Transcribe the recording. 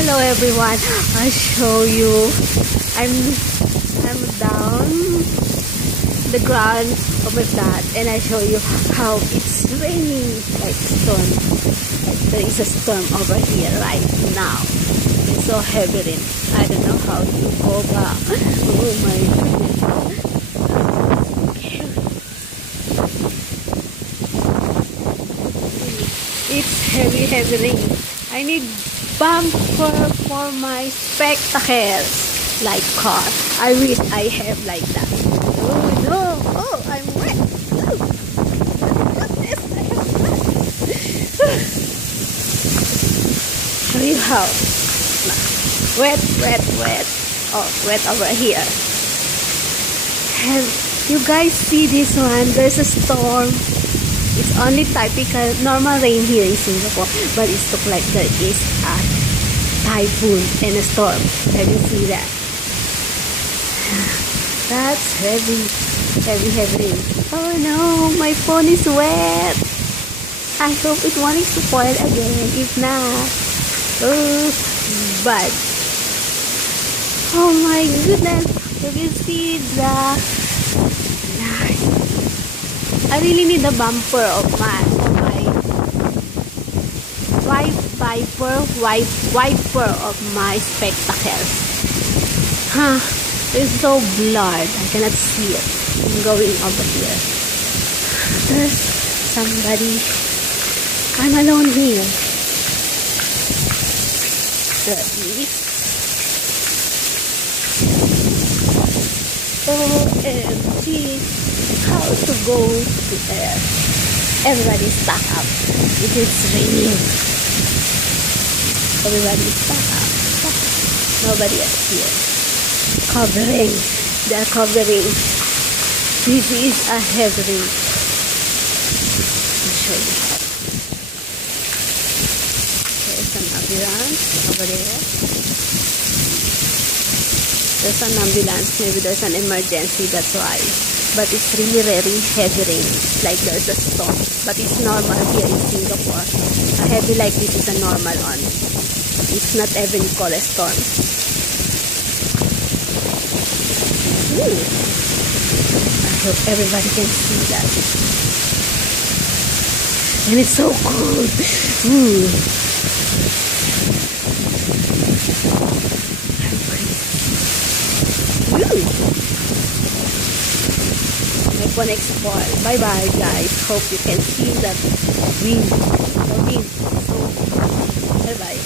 Hello everyone. I'll show you. I'm down the ground of my flat and I show you how it's raining like storm. Like there is a storm over here right now. It's so heavy rain. I don't know how to go back. Oh my goodness. It's heavy rain. I need bumper for my spectacles like car. I wish I have like that. Oh no! Oh, I'm wet. Oh, goodness, I have wet. Show you how. Wet. Oh, wet over here. Have you guys see this one? There's a storm. It's only typical normal rain here in Singapore, but it looks like there is a typhoon and a storm. Can you see that? That's heavy rain. Oh no, my phone is wet. I hope it won't spoil again. If not, oh, but oh my goodness, you can see the. I really need the bumper of my wiper of my spectacles. Huh? It's so blurred. I cannot see it. I'm going over here. There's somebody. I'm alone here. There is. OMG. How to go to there? Everybody stuck up. It is raining. Everybody stuck up. Nobody is here. Covering. They are covering. This is a heavy rain. I'll show you how. There's an ambulance over there. There's an ambulance. Maybe there's an emergency. That's why. But it's really very heavy rain, like there's a storm. But it's normal here in Singapore. A heavy like this is a normal one. It's not even called a storm. Ooh. I hope everybody can see that. And it's so cold. Ooh. My phone spoiled. Bye bye guys. Hope you can see that wind. The wind. So bye bye.